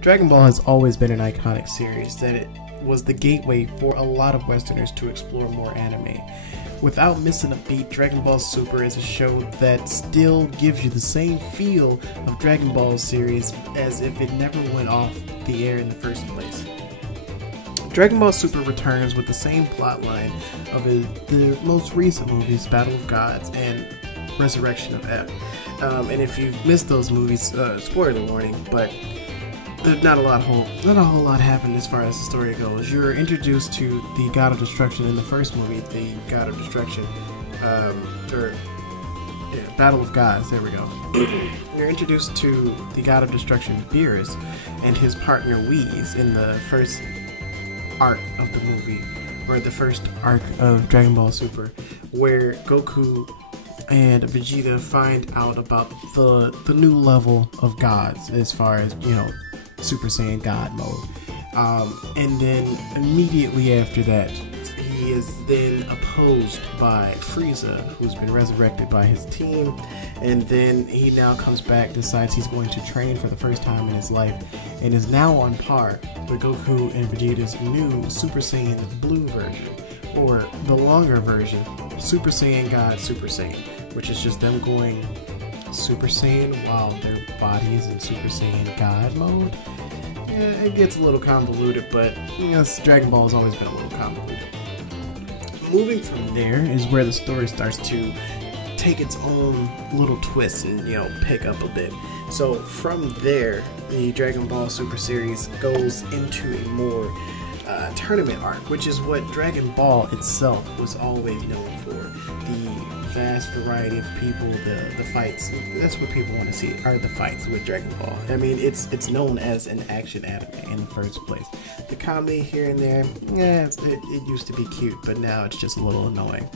Dragon Ball has always been an iconic series that it was the gateway for a lot of Westerners to explore more anime. Without missing a beat, Dragon Ball Super is a show that still gives you the same feel of Dragon Ball series as if it never went off the air in the first place. Dragon Ball Super returns with the same plotline of the most recent movies, Battle of Gods and Resurrection of F. And if you've missed those movies, spoiler warning, but there's not a whole lot happened as far as the story goes. You're introduced to the God of Destruction in the first movie, the God of Destruction, Battle of Gods. There we go. You're introduced to the God of Destruction, Beerus, and his partner Whis in the first arc of the movie, or the first arc of Dragon Ball Super, where Goku and Vegeta find out about the new level of gods as far as, Super Saiyan God mode. And then immediately after that, he is then opposed by Frieza, who's been resurrected by his team, and then he now comes back, decides he's going to train for the first time in his life, and is now on par with Goku and Vegeta's new Super Saiyan Blue version, or the longer version, Super Saiyan God Super Saiyan, which is just them going Super Saiyan while their bodies in Super Saiyan God mode. Yeah, it gets a little convoluted, but Dragon Ball has always been a little convoluted. Moving from there is where the story starts to take its own little twist and pick up a bit. So from there, the Dragon Ball Super series goes into a more tournament arc, which is what Dragon Ball itself was always known for. The vast variety of people, the fights. That's what people want to see, are the fights with Dragon Ball. I mean, it's known as an action anime in the first place. The comedy here and there, it used to be cute, but now it's just a little annoying.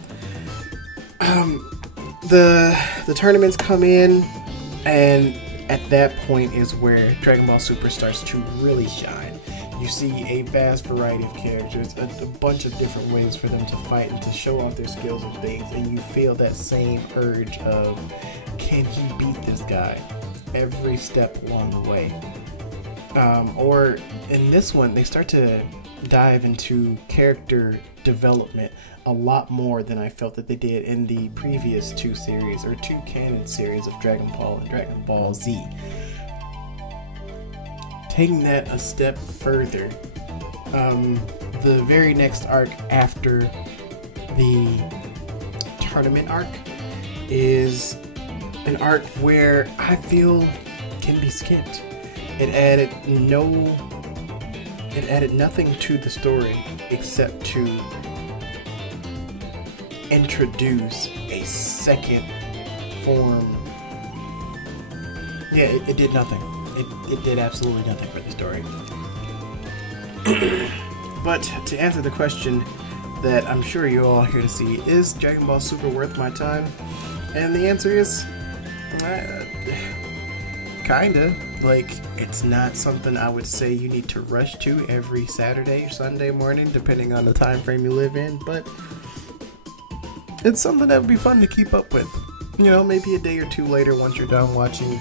The tournaments come in, and at that point is where Dragon Ball Super starts to really shine. You see a vast variety of characters, a bunch of different ways for them to fight and to show off their skills and things, and you feel that same urge of, can he beat this guy every step along the way? Or in this one, they start to dive into character development a lot more than I felt that they did in the previous two series, or two canon series of Dragon Ball and Dragon Ball Z. Taking that a step further, the very next arc after the tournament arc is an arc where I feel can be skipped. It added nothing to the story except to introduce a second form. Yeah, it did nothing. It did absolutely nothing for the story. But to answer the question that I'm sure you're all here to see, is Dragon Ball Super worth my time? And the answer is, kinda. Like, it's not something I would say you need to rush to every Saturday or Sunday morning, depending on the time frame you live in, but it's something that would be fun to keep up with. Maybe a day or two later once you're done watching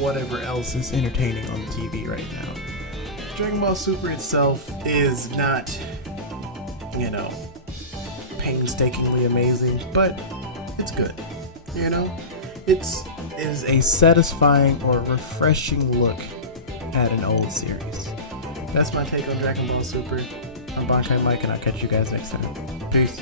whatever else is entertaining on the TV right now. Dragon Ball Super itself is not, painstakingly amazing, but it's good. It is a satisfying or refreshing look at an old series. That's my take on Dragon Ball Super. I'm Bankai Mike, and I'll catch you guys next time. Peace.